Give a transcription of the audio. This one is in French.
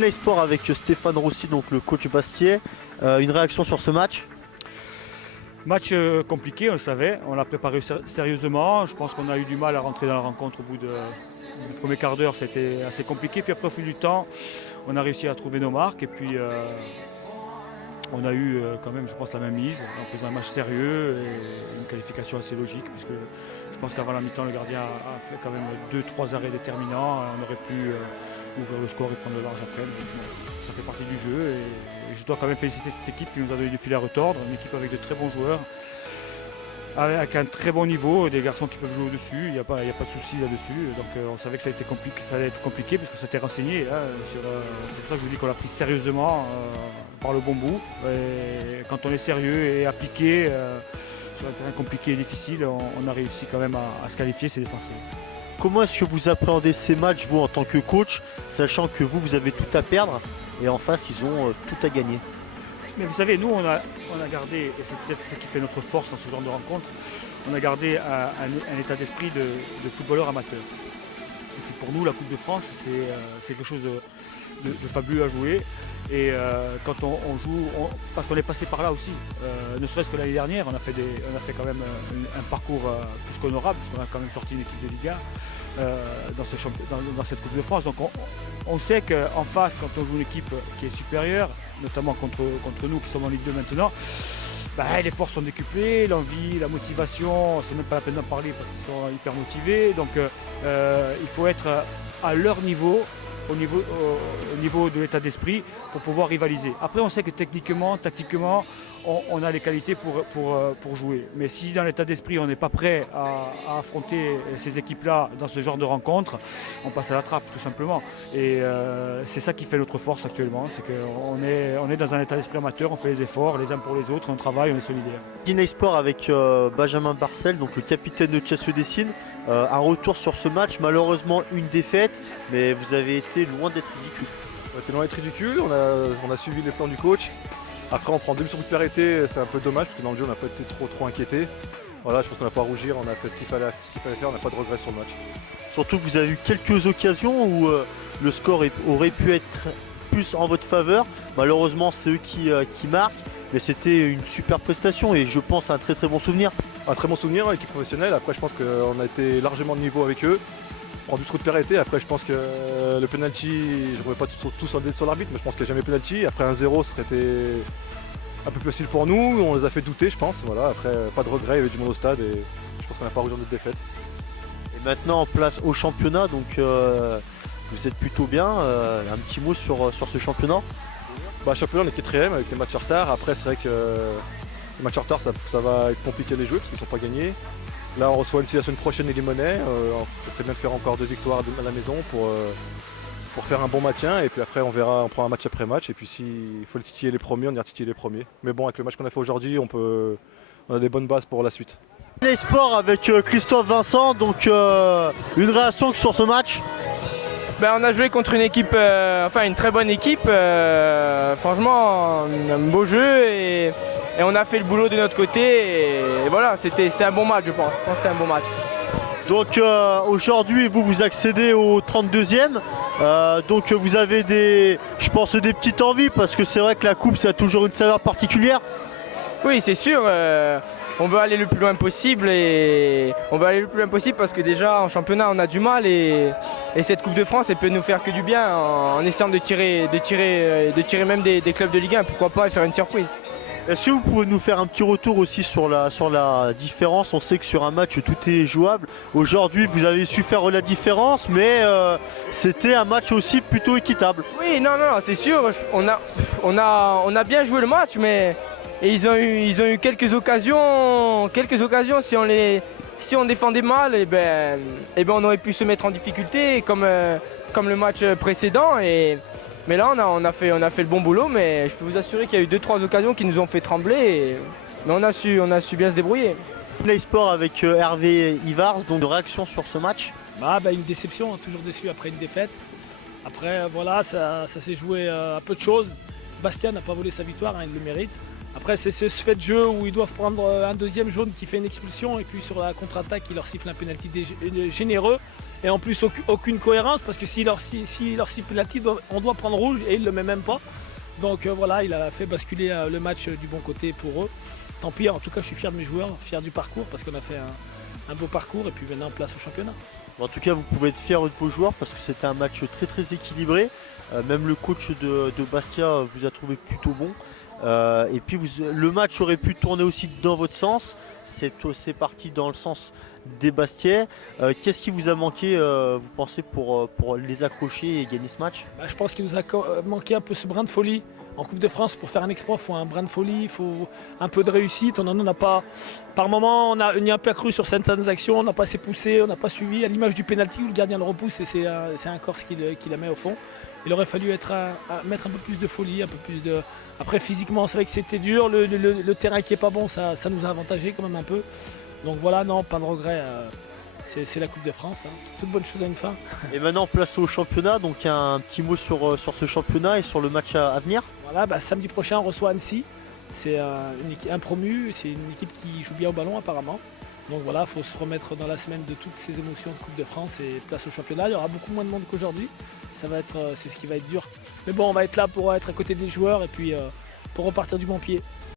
Play Sport avec Stéphane Roussy, donc le coach Bastier. Une réaction sur ce match? Match compliqué, on le savait, on l'a préparé sérieusement. Je pense qu'on a eu du mal à rentrer dans la rencontre au bout du premier quart d'heure, c'était assez compliqué. Puis après, au fil du temps, on a réussi à trouver nos marques et puis on a eu quand même, je pense, la même mise en faisant un match sérieux et une qualification assez logique puisque je pense qu'avant la mi-temps, le gardien a fait quand même 2-3 arrêts déterminants. On aurait pu ouvrir le score et prendre le large après. Mais ça fait partie du jeu et je dois quand même féliciter cette équipe qui nous a donné du fil à retordre, une équipe avec de très bons joueurs, avec un très bon niveau, des garçons qui peuvent jouer au-dessus, il n'y a pas de souci là-dessus. Donc on savait que ça allait être compliqué parce que ça s'était renseigné. Hein, c'est pour ça que je vous dis qu'on l'a pris sérieusement par le bon bout. Et quand on est sérieux et appliqué sur un terrain compliqué et difficile, on a réussi quand même à se qualifier, c'est l'essentiel. Comment est-ce que vous appréhendez ces matchs, vous, en tant que coach, sachant que vous avez tout à perdre et en face, ils ont tout à gagner? Mais vous savez, nous, on a gardé, et c'est peut-être ce qui fait notre force dans ce genre de rencontre, on a gardé un état d'esprit de footballeur amateur. Et puis pour nous, la Coupe de France, c'est quelque chose de fabuleux à jouer. Et quand on joue, parce qu'on est passé par là aussi, ne serait-ce que l'année dernière, on a fait quand même un parcours plus qu'honorable, puisqu'on a quand même sorti une équipe de Liga dans cette Coupe de France. Donc on sait qu'en face, quand on joue une équipe qui est supérieure, notamment contre nous qui sommes en Ligue 2 maintenant, les forces sont décuplées, l'envie, la motivation, c'est même pas la peine d'en parler parce qu'ils sont hyper motivés. Donc il faut être à leur niveau, au niveau de l'état d'esprit pour pouvoir rivaliser. Après on sait que techniquement, tactiquement, on a les qualités pour jouer. Mais si dans l'état d'esprit on n'est pas prêt à affronter ces équipes-là dans ce genre de rencontre, on passe à la trappe tout simplement. Et c'est ça qui fait notre force actuellement, c'est qu'on est dans un état d'esprit amateur, on fait les efforts les uns pour les autres, on travaille, on est solidaires. Play Sport avec Benjamin Barcel, donc le capitaine de Chess Dessine. Un retour sur ce match, malheureusement une défaite, mais vous avez été loin d'être ridicule. On était loin d'être ridicule, on a suivi les plans du coach. Après on prend 2 buts sur coup de pied arrêté, c'est un peu dommage parce que dans le jeu on n'a pas été trop inquiété. Voilà, je pense qu'on n'a pas à rougir, on a fait ce qu'il fallait faire, on n'a pas de regrets sur le match. Surtout que vous avez eu quelques occasions où le score aurait pu être plus en votre faveur. Malheureusement c'est eux qui marquent, mais c'était une super prestation et je pense un très bon souvenir. Un très bon souvenir avec l'équipe professionnelle, après je pense qu'on a été largement de niveau avec eux. En du coup de pied arrêté, après je pense que le penalty, je ne pourrais pas tout sur l'arbitre, mais je pense qu'il n'y a jamais penalty. Après 1-0, ça aurait été un peu plus facile pour nous, on les a fait douter je pense. Voilà, après pas de regret, il y avait du monde au stade et je pense qu'on n'a pas rejoint notre défaite. Et maintenant en place au championnat, donc vous êtes plutôt bien. Un petit mot sur ce championnat? Championnat on est 4ème avec les matchs en retard, après c'est vrai que les matchs en retard ça va être compliqué à les jouer parce qu'ils ne sont pas gagnés. Là on reçoit la semaine prochaine les Limonais, ça fait bien de faire encore 2 victoires à la maison pour faire un bon maintien et puis après on verra, on prend un match après match et puis s'il faut le titiller les premiers, on ira titiller les premiers. Mais bon, avec le match qu'on a fait aujourd'hui, on a des bonnes bases pour la suite. Les sports avec Christophe Vincent, donc une réaction sur ce match? On a joué contre une équipe, une très bonne équipe, franchement un beau jeu et on a fait le boulot de notre côté et voilà, c'était un bon match je pense que c'était un bon match. Donc aujourd'hui vous accédez au 32e, donc vous avez je pense des petites envies parce que c'est vrai que la coupe ça a toujours une saveur particulière. Oui c'est sûr, on veut aller le plus loin possible parce que déjà en championnat on a du mal et cette Coupe de France elle peut nous faire que du bien en essayant de tirer même des clubs de Ligue 1, pourquoi pas, et faire une surprise. Est-ce que vous pouvez nous faire un petit retour aussi sur la différence? On sait que sur un match tout est jouable. Aujourd'hui vous avez su faire la différence, mais c'était un match aussi plutôt équitable. Oui, non, c'est sûr, on a bien joué le match, mais ils ont eu quelques occasions, si on défendait mal, on aurait pu se mettre en difficulté comme le match précédent. Mais là on a fait le bon boulot, mais je peux vous assurer qu'il y a eu 2-3 occasions qui nous ont fait trembler, mais on a su bien se débrouiller. Play Sport avec Hervé Ivars, donc de réaction sur ce match? Une déception, toujours déçu après une défaite. Après voilà, ça s'est joué à peu de choses. Bastien n'a pas volé sa victoire, il le mérite. Après, c'est ce fait de jeu où ils doivent prendre un deuxième jaune qui fait une expulsion et puis sur la contre-attaque, il leur siffle un pénalty généreux. Et en plus, aucune cohérence parce que s'il leur siffle pénalty, on doit prendre rouge et il ne le met même pas. Donc voilà, il a fait basculer le match du bon côté pour eux. Tant pis, en tout cas, je suis fier de mes joueurs, fier du parcours parce qu'on a fait un beau parcours et puis maintenant, place au championnat. En tout cas, vous pouvez être fiers de vos joueurs parce que c'était un match très très équilibré. Même le coach de Bastia vous a trouvé plutôt bon. Et puis le match aurait pu tourner aussi dans votre sens. C'est parti dans le sens des Bastiais. Qu'est-ce qui vous a manqué, vous pensez, pour les accrocher et gagner ce match? Je pense qu'il nous a manqué un peu ce brin de folie. En Coupe de France, pour faire un exploit, il faut un brin de folie, il faut un peu de réussite. On n'a pas, par moment, on y a un peu accru sur certaines actions, on n'a pas assez poussé, on n'a pas suivi. À l'image du pénalty où le gardien le repousse et c'est un Corse qui la met au fond. Il aurait fallu mettre un peu plus de folie, un peu plus de. Après, physiquement, c'est vrai que c'était dur. Le terrain qui est pas bon, ça nous a avantagé quand même un peu. Donc voilà, non, pas de regret. C'est la Coupe de France, hein. Toute bonne chose a une fin. Et maintenant, place au championnat. Donc, un petit mot sur ce championnat et sur le match à venir. Voilà, samedi prochain, on reçoit Annecy. C'est un promu, c'est une équipe qui joue bien au ballon apparemment. Donc voilà, il faut se remettre dans la semaine de toutes ces émotions de Coupe de France et place au championnat. Il y aura beaucoup moins de monde qu'aujourd'hui. C'est ce qui va être dur. Mais bon, on va être là pour être à côté des joueurs et puis pour repartir du bon pied.